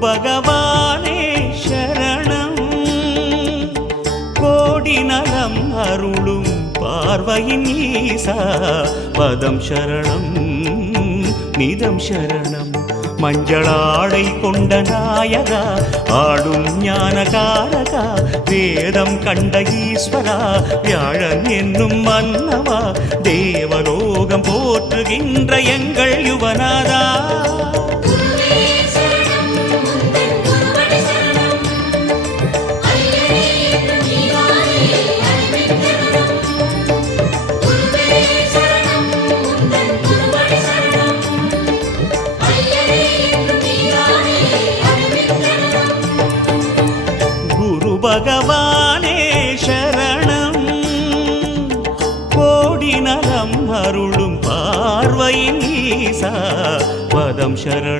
பகவானே சரணம். கோடி நலம் அருளும் பார்வையின் ஈசா பதம் சரணம் நிதம் சரணம். மஞ்சளாடை கொண்ட நாயகா ஆடும் ஞானகாரகா வேதம் கண்ட ஈஸ்வரா வியாழன் என்னும் மன்னவா தேவலோகம் போற்றுகின்ற எங்கள் யுவனாதா. பகவானே சரணம். கோடி நலம் அருளும் பார்வையின் ஈசா பதம் சரணம்.